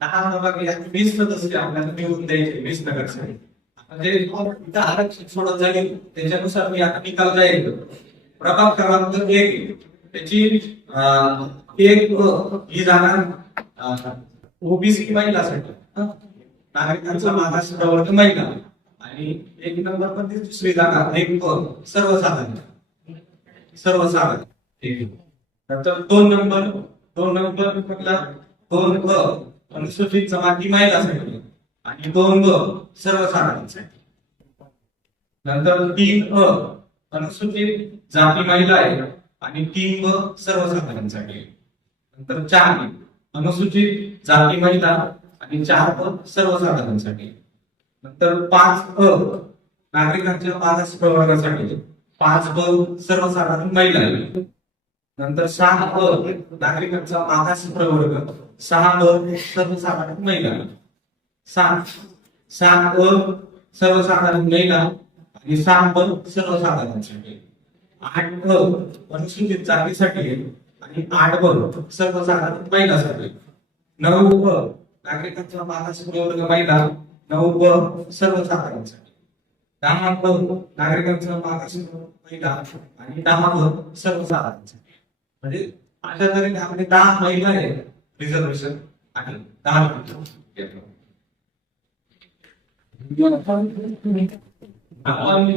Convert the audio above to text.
दहा साठी वीस सदस्य आपल्याला निवडून द्यायचे वीस नगरसेवक आता आरक्षण सोडत जाईल त्याच्यानुसार मी आता निकाल जाईल प्रभाग क्रमांक एक त्याची अं, एक अ, ही जाणार ओबीसी महिलासाठी नागरिकांचा मागास प्रवर्ग महिला आणि एक नंबर पण ती दुसरी जाणार एक प, सर्वसाधारण सर्वसाधारण ठीक आहे. नंतर दोन नंबर दोन नंबर म्हटला दोन ब अनुसूचित जमाती महिलासाठी आणि दोन ब सर्वसाधारणसाठी नंतर तीन अ अनुसूचित जाती महिला आहे आणि तीन ब सर्वसाधारणसाठी नंतर चार अनुसूचित जाती महिला आणि चार ब सर्वसाधारणसाठी नंतर पाच अ नागरिकांच्या पाच प्रवर्गासाठी पाच ब सर्वसाधारण महिला आहे. नंतर सहा अ नागरिकांचा मागास प्रवर्ग. सहा अ सर्वसाधारण महिला. सहा सात सात अ सर्वसाधारण महिला. आणि सहा ब सर्वसाधारणसाठी आठ अ अनुसूचित जातीसाठी आणि आठ ब सर्वसाधारण महिलासाठी नऊ ब नागरिकांचा मागास प्रवर्ग महिला. नऊ ब सर्वसाधारणसाठी दहा ब नागरिकांचा मागास महिला. आणि दहा ब सर्वसाधारणसाठी म्हणजे अशा तऱ्हेने आपले दहा महिला आहे. रिझर्वेशन आणि दहा. आपण